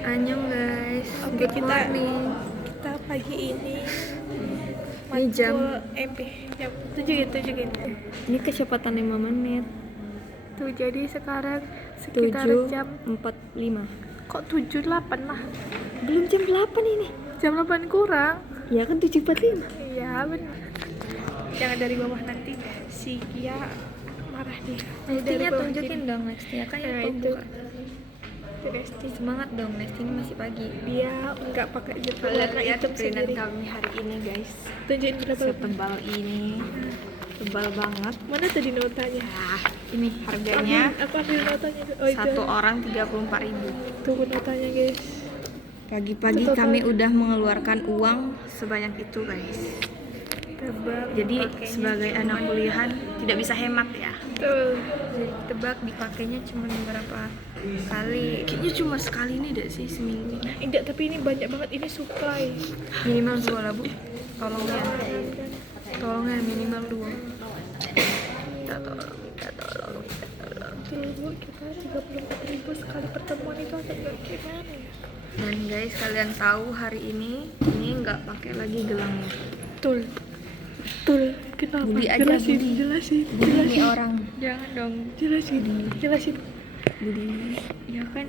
Annyeong guys. Oke, Good morning. kita pagi ini Ini jam jam 7 gitu. ini kecepatan 5 menit. Tuh, jadi sekarang sekitar jam 7.45. kok 7.08 lah. Belum jam 8 ini. Jam 8 kurang. Ya kan 7.45. Iya, benar. Jangan dari bawah nanti si Kia marah dia. Nestinya tunjukin dong Nestinya kan Nah, itu itu. buka. Semangat dong Nesti, ini masih pagi. Dia enggak pakai jempol Kalian warna lihat hitam perindan sendiri. kami hari ini guys. Tunjukin berapa? Setebal ini. Tebal banget. Mana tadi notanya? Nah, ini harganya Aku ambil notanya. Oh, itu. satu orang 34.000. Tunggu notanya, guys. Pagi-pagi Itu kami total. udah mengeluarkan uang sebanyak itu guys. Tebak. Jadi pakainya sebagai cuma- anak kuliahan tidak bisa hemat ya. Betul. Jadi tebak dipakainya cuma beberapa kali. Kayaknya cuma sekali nih deh sih seminggu. Enggak, tapi ini banyak banget, ini supply. Minimal 2 lah bu. Tolong ya. Tolong ya minimal 2. Minta tolong. Betul bu, kita 34.000 sekali pertemuan itu ada nggak gimana ya? Dan guys kalian tahu hari ini nggak pakai lagi gelangnya. Betul. Kenapa? Budi aja, jelasin, Budi. jelasin. Ini orang. Jangan dong, jelasin. Budi ya kan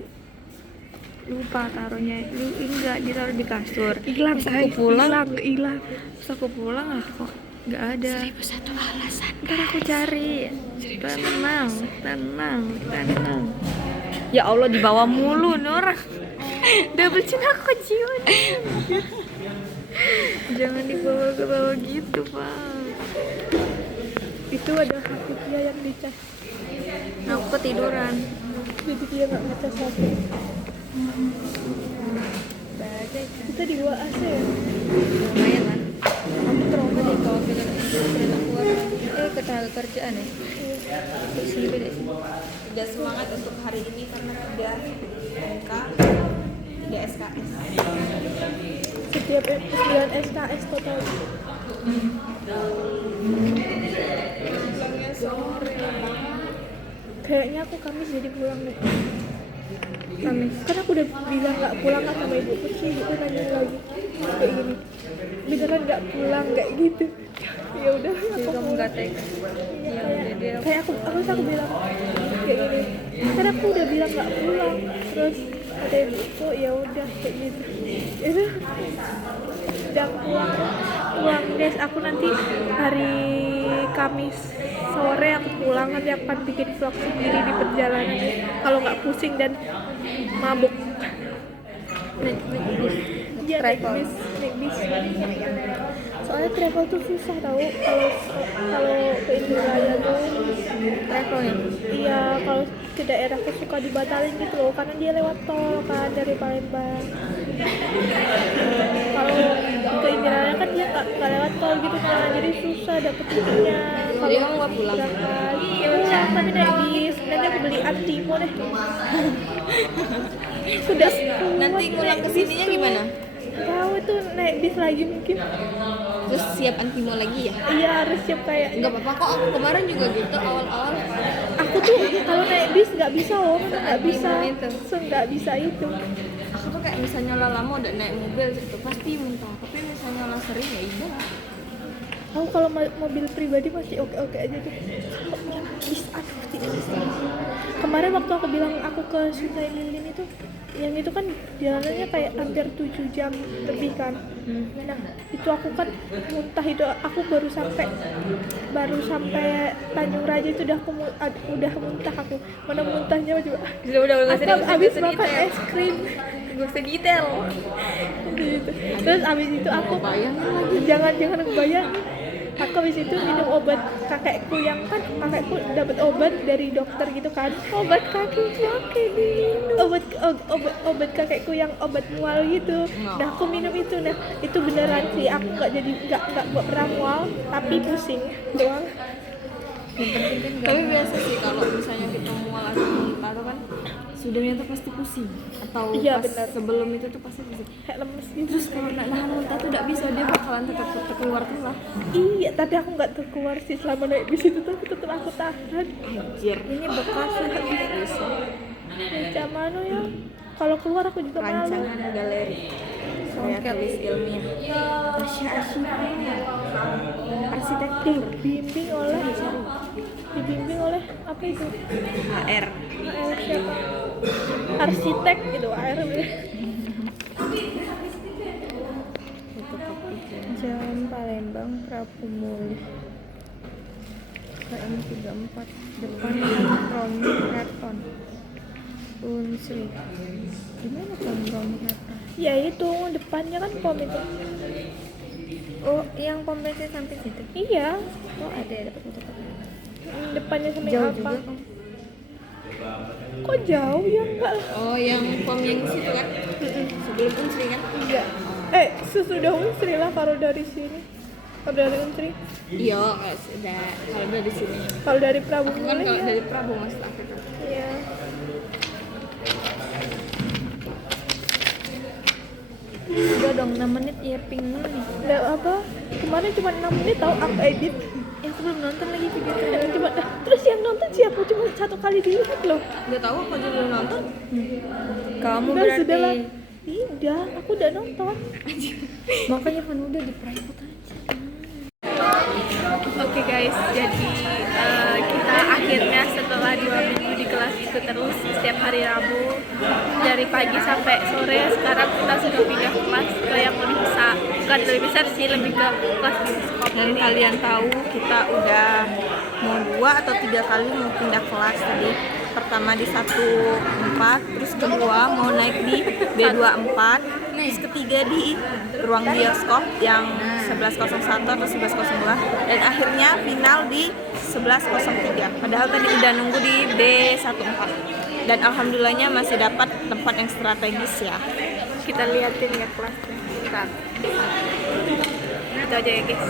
lupa taruhnya. Lu enggak ditaruh di kasur. Hilang, Terus aku pulang. hilang. Terus aku pulang lah kok nggak ada. 1001 alasan. Ntar aku cari. Tenang. Ya Allah dibawa mulu nih orang. Double chin aku cium. Jangan dibawa ke bawah gitu pak. Itu ada hati dia yang dicas. Nah, aku ketiduran. Jadi dia nggak ngecas HP. Kita di bawah AC ya? Lumayan kan. Aku trauma deh kalau film ini ternyata keluar ketenaga kerjaan ya. Terus ini beda sih. Udah semangat untuk hari ini karena udah MK 3 SKS. Setiap 9 SKS total. Pulangnya sore. Kayaknya aku Kamis jadi pulang deh. Kamis. Kan aku udah bilang nggak pulang kan sama ibuku sih, ibuku nanya lagi kayak gini, beneran nggak pulang kayak gitu. Ya udah, Jadi aku kamu pulang. nggak tega. Ya udah deh. Kayak aku bilang kayak gini, kan aku udah bilang nggak pulang, terus ada ibuku ya udah kayak gitu. Itu udah pulang guys. Aku nanti hari Kamis sore aku pulang, nanti aku akan bikin vlog sendiri di perjalanan kalau nggak pusing dan mabuk. Naik bis. Iya, Travel. naik bis. Soalnya travel tuh susah tau, kalau ke Indralaya tuh Travel ya. iya, kalau ke daerahku suka dibatalin gitu loh, karena dia lewat tol kan dari Palembang. Kalau ke Indralaya kan dia nggak lewat tol gitu kan, jadi susah dapet tiketnya. Jadi kamu nggak pulang? Berangkat pulang tapi naik bis, nanti aku beli antimo deh. Sudah Nanti ngulang kesininya gimana? Tahu itu naik bis lagi mungkin. Terus siap antimo lagi ya? Iya, harus siap kayak. Enggak apa-apa kok, aku kemarin juga gitu awal-awal. Aku tuh kalau naik bis nggak bisa nggak bisa. Itu. Nggak bisa itu. Aku tuh kayak misalnya lama udah naik mobil gitu pasti muntah. Tapi misalnya lah sering ya ibu. Aku kalau mobil pribadi masih oke aja tuh. Kalau yang bis, aduh tidak bisa. Kemarin waktu aku bilang aku ke Sungai Lilin itu, yang itu kan jalanannya kayak hampir 7 jam lebih kan. Nah itu aku kan muntah, itu aku baru sampai Tanjung Raja itu udah muntah aku. Mana muntahnya coba. Udah Aku habis makan es krim. Gak usah detail. Gitu. Terus abis itu aku Bayangin lagi. jangan kebayang. Aku abis itu minum obat kakekku, yang kan kakekku dapat obat dari dokter gitu kan, obat kaki diminum, obat kakekku yang obat mual gitu. Nah aku minum itu, nah itu beneran sih aku nggak pernah mual tapi pusing doang. Tapi biasa sih kalau misalnya kita mual atau muntah kan sudahnya tuh pasti pusing. Atau Iya, pas benar. sebelum itu tuh pasti pusing. Kayak lemes gitu. Terus kalau nak nahan muntah tuh gak bisa, dia bakalan tetap keluar lah. Iya, tapi aku nggak terkeluar sih selama naik bis itu, tapi tetap aku tahan. Anjir, ini bekas udah bisa. Macam mana ya? Kalau keluar aku juga malu. Rancangan galeri saya tulis ilmiah Tasya Ashifa arsitektur Dibimbing oleh apa itu? HR AR siapa? Arsitek gitu, AR. Jalan Palembang Prabu Mulih KM 34 depan Romi Kreton Unsri. Gimana kan Romi Kreton? Ya itu depannya kan pom itu. Oh yang pom bensin sampai situ. Iya, Oh ada ya dapat foto. depannya sampai Jauh apa? juga kan. Kok jauh ya enggak lah. Oh yang pom yang situ kan sebelum Unsri kan. Iya. Sesudah Unsri lah kalau dari sini. Kalau dari Unsri. Iya sudah kalau dari sini Kalau dari Prabu aku kan Mulih kalau ya. dari Prabu maksud aku tuh. Iya. Udah dong 6 menit ya ping dulu nih. Nggak apa? Kemarin cuma 6 menit tahu aku edit. Aku belum nonton lagi video trailer. Cuma terus yang nonton siapa? Cuma 1 kali dilihat loh. Nggak tahu aku aja belum nonton. Kamu Udah, berarti sudah lah. Tidak, aku udah nonton. makanya kan udah di private aja. Oke guys, jadi kita akhirnya setelah 2 minggu di kelas itu terus setiap hari Rabu dari pagi sampai sore, sekarang kita sudah pindah kelas ke yang lebih besar, bukan lebih besar sih, lebih ke kelas bioskop. Dan kalian tahu kita udah mau 2 atau 3 kali mau pindah kelas tadi. Pertama di 14, terus kedua mau naik di B24, terus ketiga di ruang bioskop yang 1101 atau 1102, dan akhirnya final di 1103. Padahal tadi udah nunggu di B14. Dan alhamdulillahnya masih dapat tempat yang strategis ya. Kita liatin ya kelasnya. Bentar. Itu aja ya guys.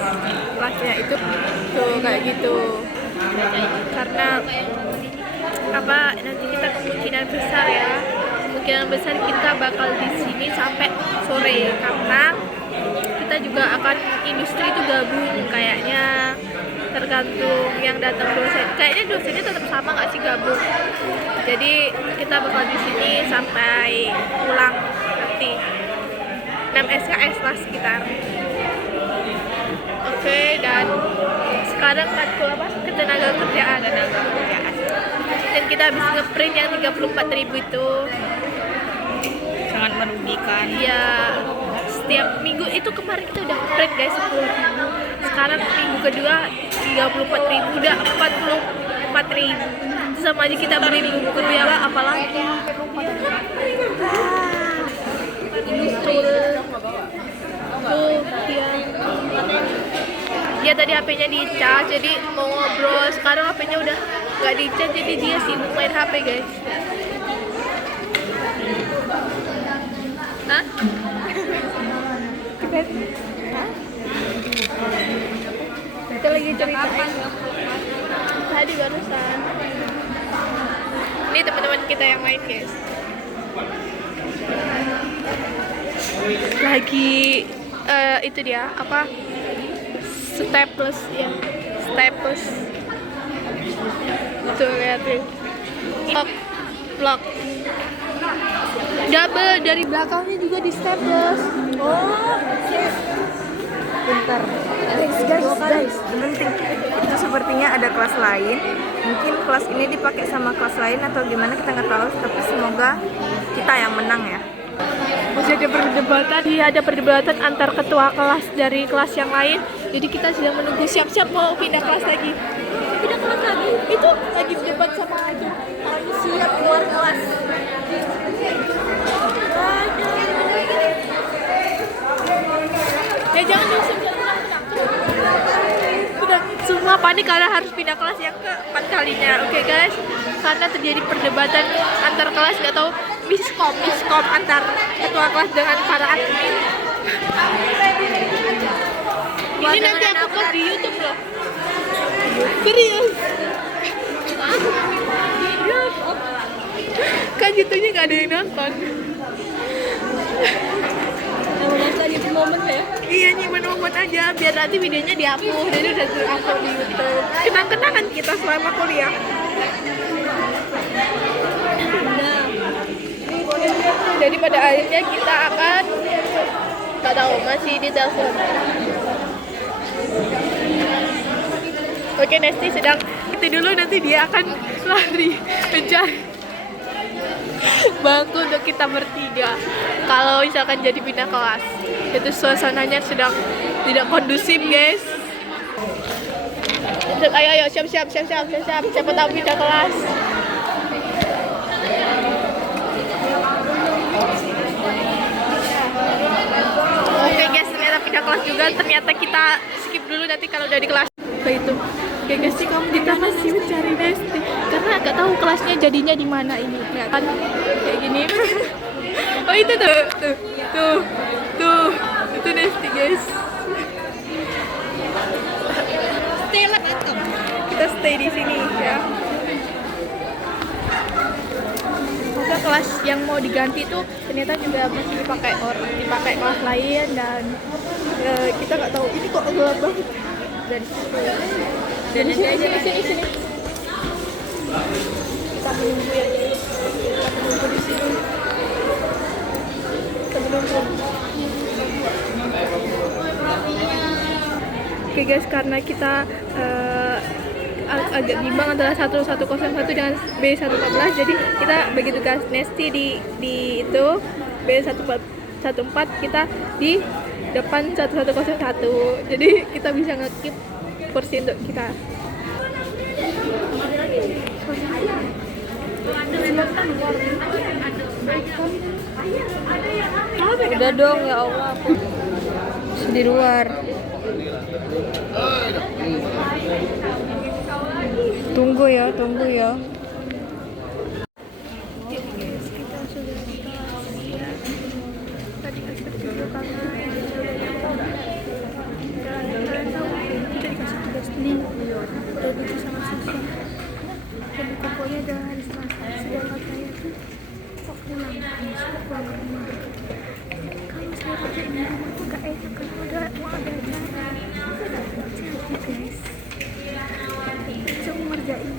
Kelasnya itu tuh kayak gitu. Karena apa nanti kita kemungkinan besar kita bakal di sini sampai sore karena kita juga akan industri itu gabung kayaknya, tergantung yang datang dosen. Kayaknya dosennya tetap sama nggak sih gabung. Jadi kita bakal di sini sampai pulang nanti 6 SKS lah sekitar. Oke, dan sekarang matkul apa? Ketenaga kerjaan. Dan kita habis ngeprint yang 34.000 itu. Sangat merugikan. Ya, setiap minggu itu kemarin kita udah ngeprint guys 10.000. Sekarang minggu kedua 34.000, udah 44.000. Itu sama aja kita beli buku kedua apalagi. Ini tuh dia tadi HP-nya dicas, jadi mau ngobrol. Sekarang HP-nya udah nggak dicas, jadi dia sibuk main HP guys. Hah? Kita lagi ceritain tadi barusan. Ini teman-teman kita yang lain guys. Lagi itu dia apa? Staples ya, staples. Tuh liatin. Blok. Double dari belakangnya juga di staples. Oh, bentar. Guys, penting. Itu sepertinya ada kelas lain. Mungkin kelas ini dipakai sama kelas lain atau gimana kita nggak tahu. Tapi semoga kita yang menang ya. Masih ada perdebatan antar ketua kelas dari kelas yang lain. Jadi kita sedang menunggu siap-siap mau pindah kelas lagi. Pindah kelas lagi? Itu lagi debat sama itu. Lagi siap keluar kelas. Ya jangan diusir. Udah semua panik karena harus pindah kelas yang keempat kalinya. Oke guys, karena terjadi perdebatan antar kelas, nggak tahu miskom antar ketua kelas dengan para admin. Ini nanti aku post di YouTube loh. Serius. Kan YouTubenya nggak ada yang nonton. Lagi momen ya. Iya, nyimpen momen aja biar nanti videonya dihapus, jadi udah terupload di YouTube. Kenang-kenangan kita selama kuliah. Nah, Jadi pada akhirnya kita akan nggak tahu, masih di telepon. Oke, Nesti sedang itu dulu, nanti dia akan lari mencari bangku untuk kita bertiga. Kalau misalkan jadi pindah kelas, itu suasananya sedang tidak kondusif, guys. Ayo siap. Siapa tahu pindah kelas. Oke guys, ternyata pindah kelas juga. Ternyata kita skip dulu nanti kalau udah di kelas. Begitu. Oke guys, kita masih mencari Nesti karena nggak tahu kelasnya jadinya di mana ini. Nah, kan kayak gini. Oh itu tuh itu Nesti guys. Kita stay di sini ya. Maka kelas yang mau diganti tuh ternyata juga masih dipakai kelas lain, dan kita nggak tahu ini kok gelap banget dari situ. Dan sini. Kita menunggu ya. Kita menunggu di sini. Kita menunggu. Oke guys, karena kita agak bimbang antara 1101 dengan B114, jadi kita bagi tugas Nesti di itu B114, kita di depan 1101, jadi kita bisa nge-keep kursi untuk kita. Udah dong ya Allah, aku di luar. Tunggu ya.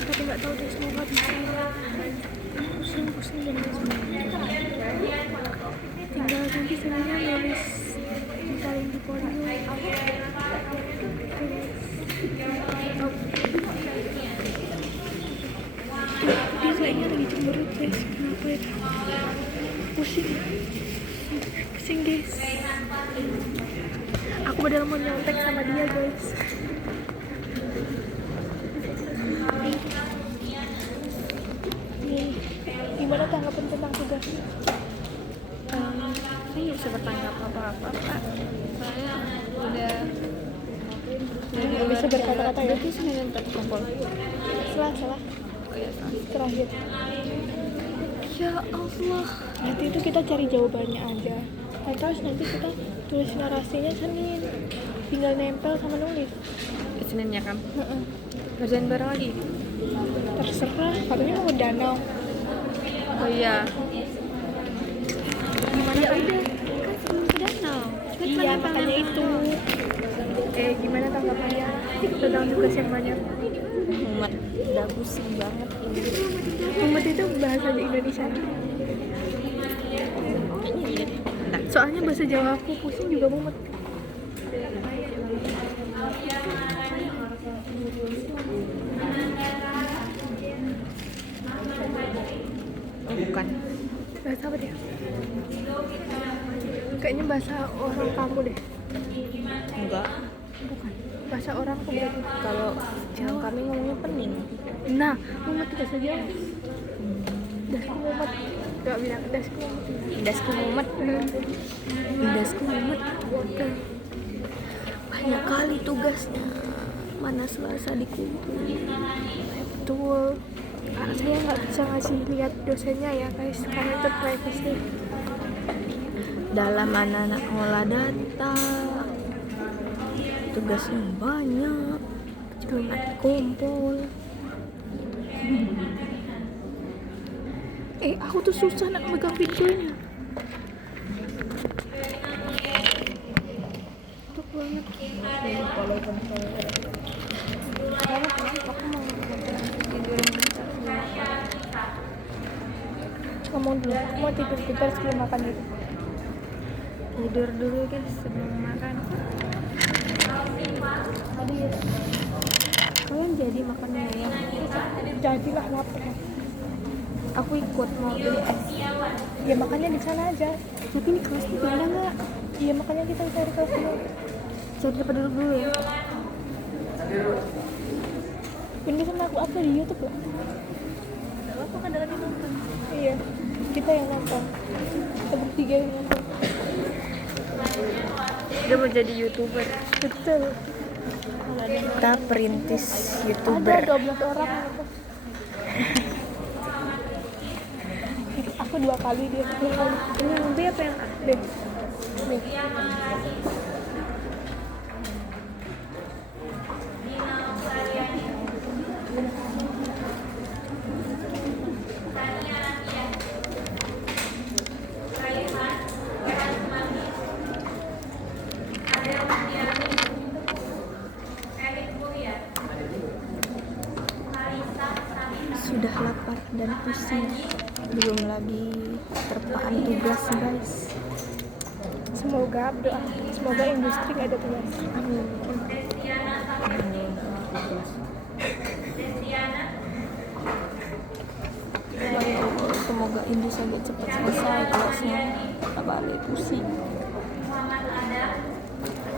Tapi nggak tahu deh, semoga bisa. Pusing dan tinggal nanti sebenarnya nulis tinggalin di podium. Dia kayaknya lagi cemberut guys. Kenapa ya? Pusing guys. Aku padahal mau nyontek sama dia guys. Gimana tanggapan tentang tugas? Saya nggak bisa bertanggung apa-apa, Pak. Saya udah Nggak bisa berkata-kata ya? Berarti Senin terkumpul. Salah. Oh iya, salah. Terakhir. Ya Allah. Nanti itu kita cari jawabannya aja. Nah, terus nanti kita tulis narasinya Senin. Tinggal nempel sama nulis. Seninnya kan? Kerjaan bareng lagi? Terserah. Katanya mau ke danau. Oh iya. Gimana Ya tadi? udah, kan sebelum ke danau. Iya, makanya itu. Gimana tanggapannya tentang tugas yang banyak? Mumet, udah pusing banget ini. Mumet itu bahasa Indonesia. Soalnya bahasa Jawa aku pusing juga mumet. Bukan. Bahasa apa dia? Kayaknya bahasa orang kamu deh. Enggak. Bukan. Bahasa orang aku berarti. Kalau Jawa kami ngomongnya pening. Nah, mumet itu bahasa Jawa. Dasku mumet. Gak bilang dasku mumet. Indasku mumet. Indasku mumet. Banyak kali tugasnya. Mana Selasa dikumpul. Betul. Saya nggak bisa ngasih lihat dosennya ya guys, karena itu privacy. Dalam anak-anak ngolah data, tugasnya banyak, belum ada kumpul. Aku tuh susah nak megang pintunya. Tuh banget. Aku mau tidur. Ngomong dulu. mau tidur bentar sebelum makan gitu. Tidur dulu guys sebelum makan. Hadir. Kalian jadi makannya ya? Jadilah lapar. Aku ikut mau beli es. Ya makannya di sana aja. Tapi ini kelasnya pindah nggak? Iya makanya kita cari kelas dulu. Cari tempat duduk dulu ya. Ini kan aku upload di YouTube loh. Aku kan lagi nonton. Iya, kita yang nonton. Kita bertiga yang nonton. Dia mau jadi YouTuber. Betul. Kita perintis Ada YouTuber. 12 orang yang nonton. Aku 2 kali, dia 2 kali. Ini yang B apa yang A? B. B. Sudah lapar dan pusing. Belum lagi terpaan tugas guys. Semoga berdoa. Semoga industri gak ada tugas. Amin. Semoga ini sampai cepat selesai kelasnya. Tak balik pusing.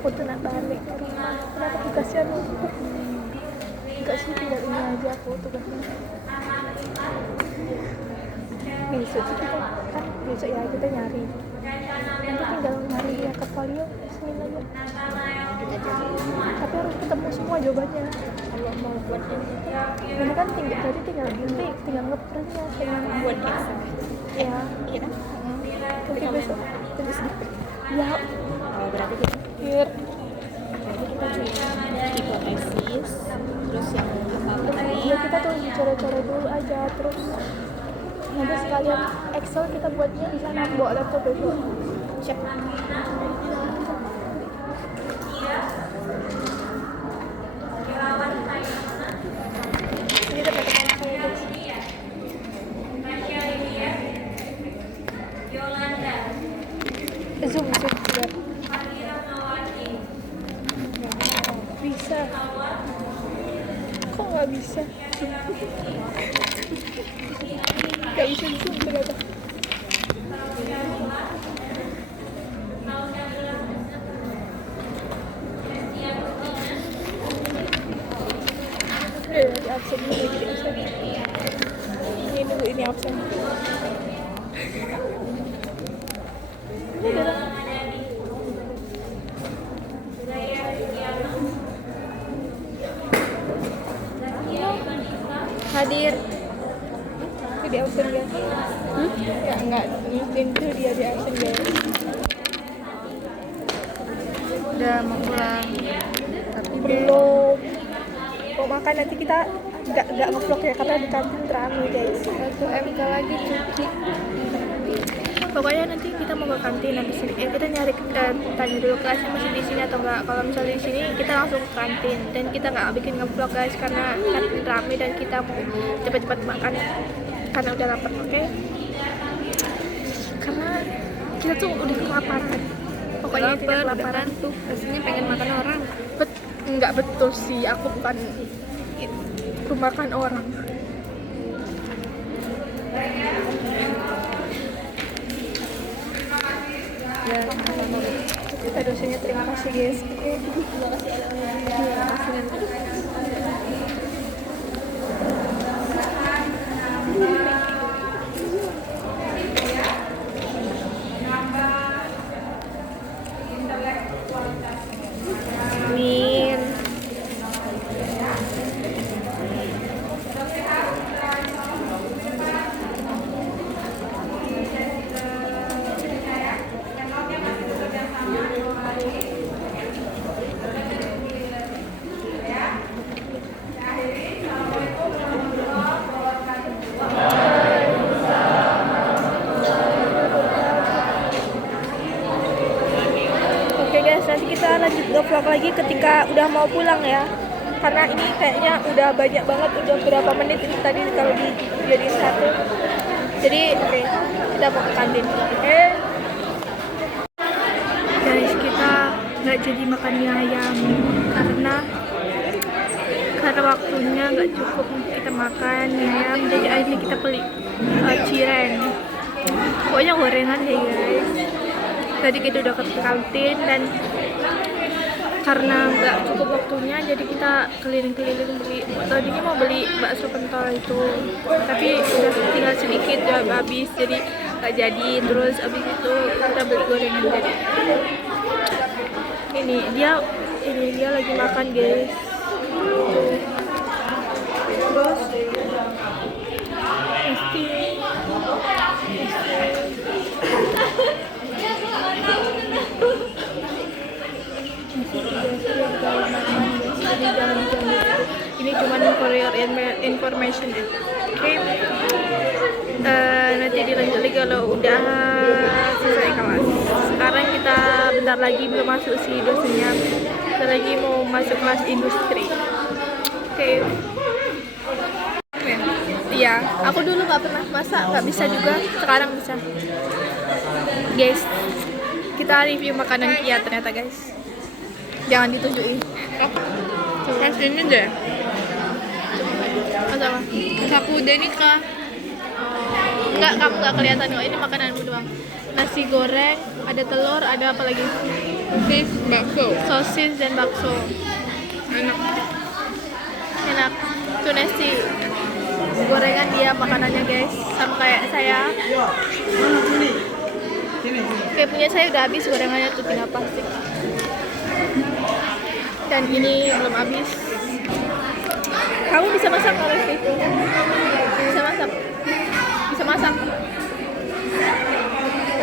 Aku tuh nak balik ke rumah. Kenapa tugasnya numpuk? Enggak sih, tinggal ini aja aku tugasnya. Besok sih kita kan besok ya kita nyari. Nanti tinggal nyari di Akadvalio Senin aja. Tapi harus ketemu semua jawabannya. Kalau mau buat ini Nanti kan tinggal ginting, tinggal ngeprintnya, tinggal buat exam. ya. Iya kan? Nanti besok tulis di ya. Oh, berarti kita Biar cuma hipotesis terus yang apa lagi ya kita tuh cara-cara dulu aja, terus nanti sekalian Excel kita buatnya di sana, bawa laptop besok. siap. Ini teman-teman saya guys. Zoom biar bisa. Kok nggak bisa? Nggak bisa zoom ternyata. Di absen lagi di absen. Ini nunggu ini absen. Ini adalah Hadir. itu di absen guys. Ya enggak, itu dia di absen guys. Udah mau pulang tapi Belum. Mau makan nanti kita nggak ngevlog ya karena di kantin ramai guys. 1 MK lagi cuci. Pokoknya nanti kita mau ke kantin habis ini. Kita nyari tanya dulu kelasnya masih di sini atau enggak. Kalau misalnya di sini kita langsung ke kantin dan kita nggak bikin ngevlog guys karena kantin ramai dan kita mau cepat-cepat makan karena udah lapar, oke? Karena kita tuh udah kelaparan. Pokoknya kita kelaparan tuh. Rasanya pengen makan orang. Nggak betul sih, aku bukan makan orang. Ya, sama-sama. Kita dosennya terima kasih guys. Terima kasih. Amin. Oke guys, nanti kita lanjut vlog lagi ketika udah mau pulang ya. Karena ini kayaknya udah banyak banget, udah berapa menit ini tadi kalau dijadiin satu. Jadi oke, kita mau ke kantin. Guys, kita nggak jadi makan mie ayam karena waktunya nggak cukup untuk kita makan mie ayam. Jadi akhirnya kita beli cireng. Pokoknya gorengan deh guys. Tadi kita udah ke kantin dan karena nggak cukup waktunya, jadi kita keliling-keliling beli. Tadinya mau beli bakso pentol itu, tapi udah tinggal sedikit udah habis, jadi nggak jadi. Terus abis itu kita beli gorengan. Jadi ini dia lagi makan guys. Ini cuma for your information ya. Oke. Nanti dilanjut lagi kalau udah selesai kelas. Sekarang kita bentar lagi belum masuk si dosennya. Bentar lagi mau masuk kelas industri. Oke. Iya, aku dulu nggak pernah masak, nggak bisa juga. Sekarang bisa. Guys, kita review makanan Kia ternyata guys. Jangan ditunjukin. Pas ini deh. Masa apa? Saku Denika. Enggak, kamu nggak kelihatan kok. Ini makananmu doang. Nasi goreng, ada telur, ada apa lagi? Beef bakso. Sosis dan bakso. Enak. Enak. Tuh nasi gorengan dia makanannya guys, sama kayak saya. Kayak punya saya udah habis gorengannya tuh, tinggal plastik. Dan ini belum habis. Kamu bisa masak nggak Resti? Bisa masak? Bisa masak?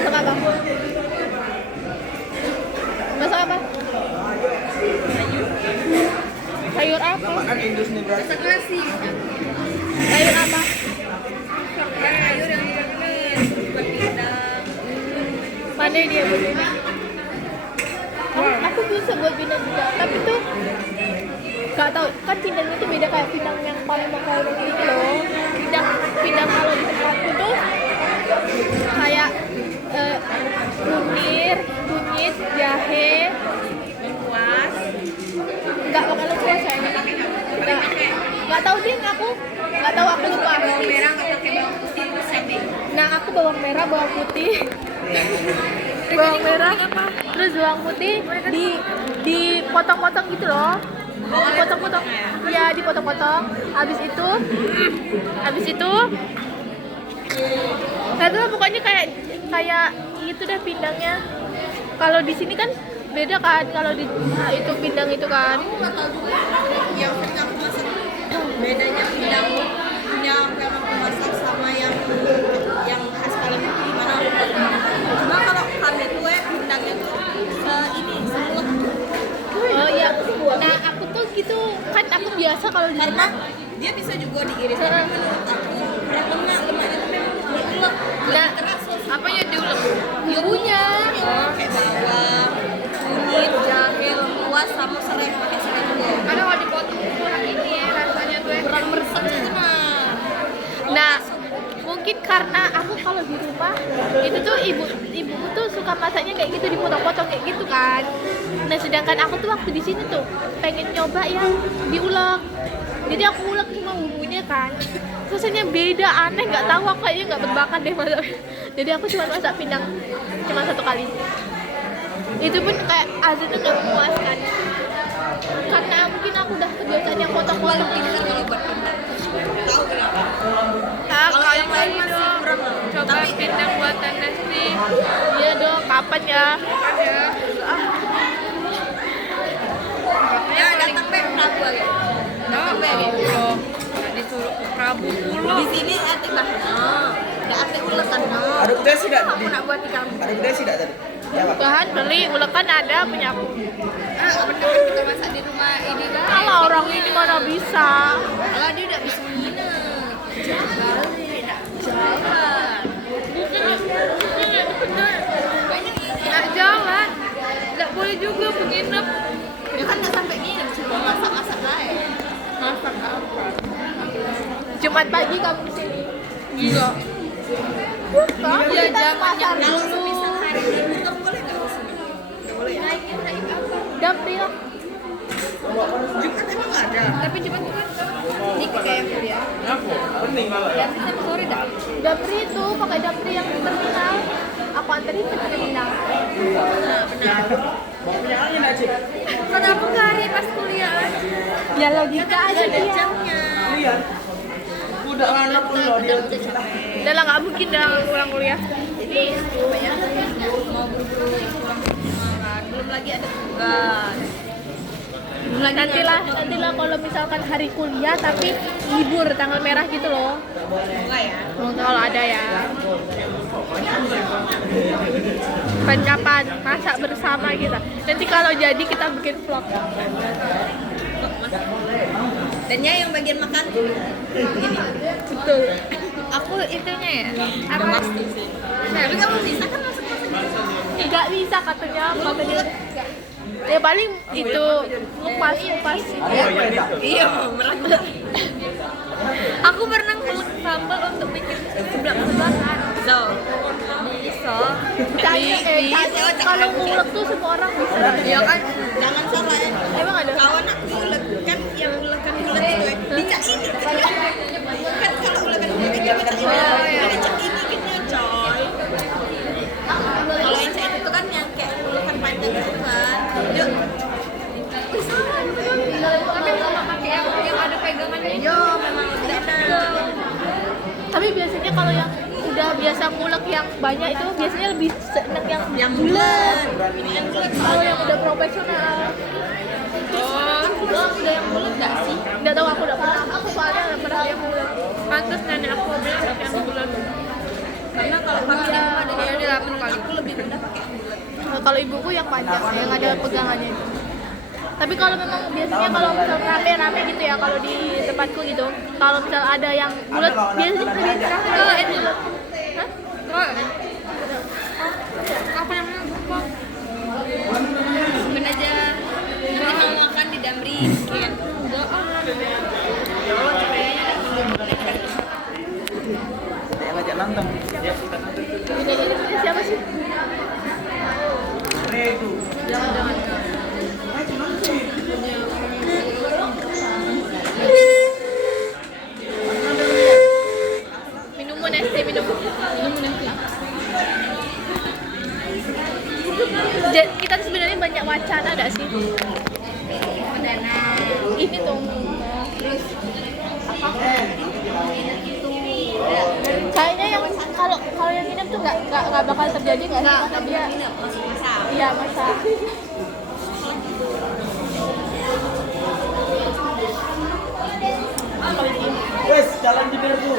Masak apa? Masak apa? Sayur apa? Masak nasi. Sayur apa? Sayur yang buat pindang. Pandai dia buat pindang. Aku bisa buat pindang juga, tapi tuh gak tau, kan pindang itu beda kayak pindang yang paling mahal gitu loh. Pindang kalau di tempatku tuh kayak kunir, kunyit, jahe, Lengkuas. nggak pakai lengkuas kayaknya. Nggak tahu deh, aku lupa. Bawang merah nggak pakai bawang putih itu sate. Nah, aku bawang merah, bawang putih. Bawang merah apa? Terus bawang putih dipotong-potong gitu loh. Dipotong-potong. Iya, dipotong-potong. Habis itu nggak tahu, pokoknya kayak itu deh pindangnya. Kalau di sini kan beda kan, kalau di itu pindang itu kan. Aku nggak tahu juga yang sering aku masak bedanya pindang yang aku masak sama yang khas Palembang gimana. Cuma kalau kami tuh pindangnya tuh ini semulek. Oh iya, nah aku tuh gitu kan, aku biasa kalau di Karena rumah. dia bisa juga diiris. Tapi menurut aku lemaknya tuh memang diulek. Nah, Keras apa yang diulek? Bumbunya. kayak bawang, kunyit, jahe, lengkuas sama serai, pakai serai dulu. Karena kalau dipotong kurang ini ya rasanya tuh Kurang meresap sih Nah, mungkin karena aku kalau di rumah itu tuh ibuku tuh suka masaknya kayak gitu, dipotong-potong kayak gitu kan. Nah, sedangkan aku tuh waktu di sini tuh pengen nyoba yang diulek. Jadi aku ulek cuma bumbunya kan. Rasanya beda, aneh, nggak tahu, aku kayaknya nggak berbakat deh masak. Jadi aku cuma masak pindang cuma 1 kali. Itu pun kayak azannya nggak memuaskan. Karena mungkin aku udah kebiasaan yang potong-potong pintar kalau buat pindang. Tahu kenapa? Kalau yang lain masih kurang lah. coba pindang buatan Nesti. Iya dong, kapan ya? Ya datang pe Prabu aja. Datang pe gitu. Disuruh Prabu pulau. Di sini ate bahana. Enggak ate ulekan. Ada udah sih dak tadi. Aku nak buat di kampung. Ada udah sih dak tadi. Ya, Pak. Bahan beli, ulekan ada, punya aku. Bener kita masak di rumah ini kan. Kalau orang ini mana bisa? Kalau dia enggak bisa nginep. Jangan balik, enggak jalan. Nggak jalan, nggak boleh juga menginap. Ya kan enggak sampai nginep, cuma masak-masak aja. Masak apa? Jumat pagi kamu di sini? Iya. Ya zamannya dulu. Misal hari libur kamu boleh nggak kesini? Nggak boleh ya? naik apa? Dapri lah. Jumat emang nggak ada. Tapi Jumat bukan dikit kayak kuliah. Pening malah. Dan sampai sore dah. Dapri itu pakai Dapri yang di terminal. Aku anterin ke terminal. Punya angin aja. Kenapa nggak hari pas kuliah aja? Ya logika aja Ada dia. jamnya. Iya. Udah anak pun loh dia. Udah lah nggak mungkin dah pulang kuliah. Jadi banyak mau buru-buru pulang ke rumah kan. Belum lagi ada tugas. Belum lagi Nantilah kalau misalkan hari kuliah tapi libur tanggal merah gitu loh. enggak ya. Kalau ada ya. Kapan masak bersama kita. Nanti kalau jadi kita bikin vlog. Dan ya yang bagian makan ini. Betul. Aku itunya ya. Apa? Pasti sih. Tapi kamu bisa kan masuk-masuk. Nggak bisa katanya makanya. Ya paling itu ngupas. Iya, merah. Aku pernah ngeluk sambal untuk bikin sebelah-sebelahan. So, bisa. Kalau ngulek tuh semua orang bisa. Ya kan, jangan salah ya. Emang ada? Kawan aku ngulek kan yang ngulekan ngulet itu ya. Dicak ini. Kan kalau ngulekan ngulet kan dicak ini. Dicak ini gini coy. Kalau yang saya itu kan yang kayak ngulekan panjang gitu kan. Yuk. Tapi kalau pakai yang ada pegangannya itu memang lebih enak. Tapi biasanya kalau yang udah biasa ngulek yang banyak itu biasanya lebih enak yang bulat. kalau yang udah profesional. Udah yang bulat nggak sih? Nggak tahu aku udah pernah. Aku soalnya udah pernah yang bulat. Pantas nenek aku bilang pakai yang bulat. Karena kalau pakai yang ada dia 8 kali aku lebih mudah pakai yang bulat. Kalau ibuku yang panjang yang ada pegangannya. Tapi kalau memang biasanya kalau misal rame-rame gitu ya kalau di tempatku gitu, kalau misal ada yang bulat biasanya lebih terakhir bulat. Hah? Apa yang lupa? Mungkin aja nanti mau makan di Damri bikin. Enggak Yang ngajak nonton. Ini siapa sih? Jangan-jangan. Minuman Nesti, minuman Nesti. Kita sebenarnya banyak wacana nggak sih? Ini tuh terus apa? Kayaknya yang kalau yang ini tuh nggak bakal terjadi nggak sih? Karena dia iya masa. Wes, jalan di Berbu.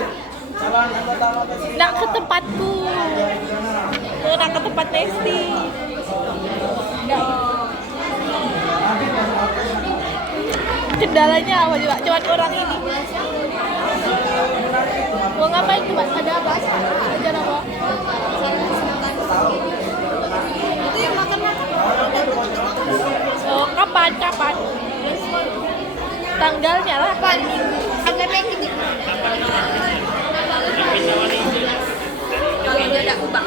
Jalan yang pertama ke sini. Nak ke tempatku. Nak ke tempat Nesti. Kendalanya apa juga? Cuman orang ini. Mau ngapain coba? Ada apa? Ajar apa? Itu yang makan-makan. Oh, kapan? Tanggalnya lah. Tanggalnya gini. Kalau dia ada ubah.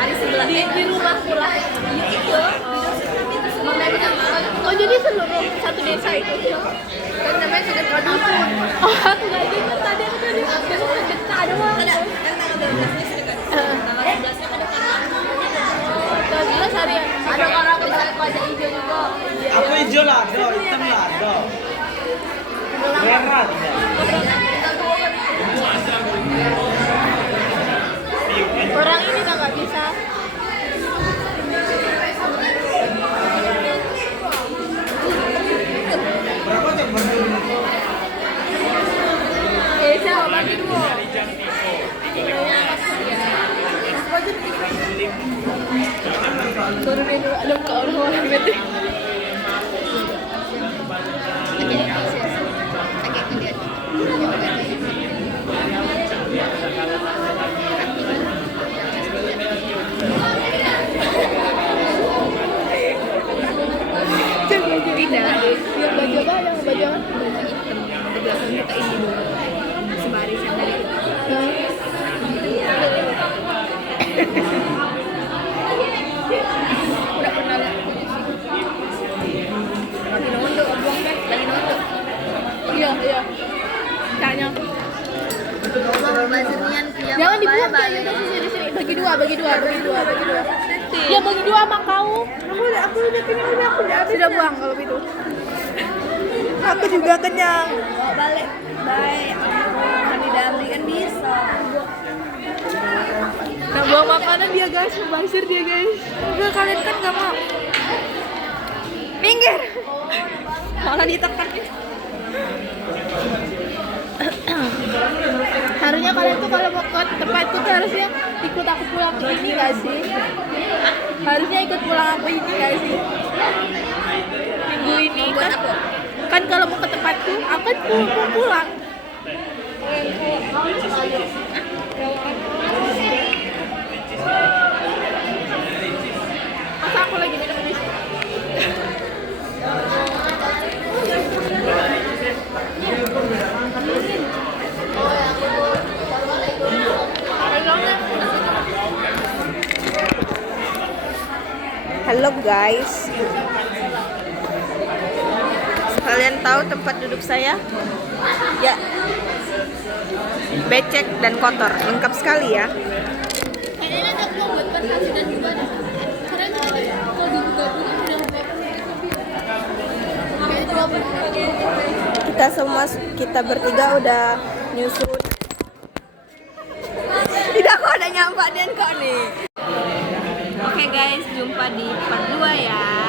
Hari sebelah Di rumahku lah. Iya. Oh jadi seluruh satu desa itu? Kan namanya sudah dusun. Oh aku nggak ingat tadi aku tadi sedekah doang. Ada kan tanggal 12-nya sudah tanggal 12-nya ada karena Tanggal 12 hari ada orang misalnya wajah hijau juga. Aku hijau lah, do, hitam lah, do. Merah. Orang ini nggak bisa. Berapa jam berdiri? Saya bagi dua. Turunin dulu, ada ke orang-orang betul. agak ngeliat. Tidak. Yang baju apa? Yang baju apa? Di belakang kita ini dulu. Sebaris yang dari Hah? bagi dua. Ya bagi dua sama kau. Aku udah kenyang, aku udah habis. Sudah buang kalau gitu. Aku juga kenyang. Balik. Baik, aku didamai kan bisa. Nah, buang makanan dia guys, membazir dia guys. Enggak, kalian kan gak mau. Minggir. Malah ditekan. Harusnya kalian tuh kalau mau ke tempatku tuh harusnya ikut aku pulang ke ini gak sih? Harusnya ikut pulang aku ini gak sih? Minggu ini kan kalau mau ke tempatku, aku kan pulang. Masa aku lagi minum ini? Halo guys. Kalian tahu tempat duduk saya? Ya. Becek dan kotor, lengkap sekali ya. Kita bertiga udah nyusun. Tidak, kok udah nyampe dan kok nih. Oke guys, jumpa di part 2 ya.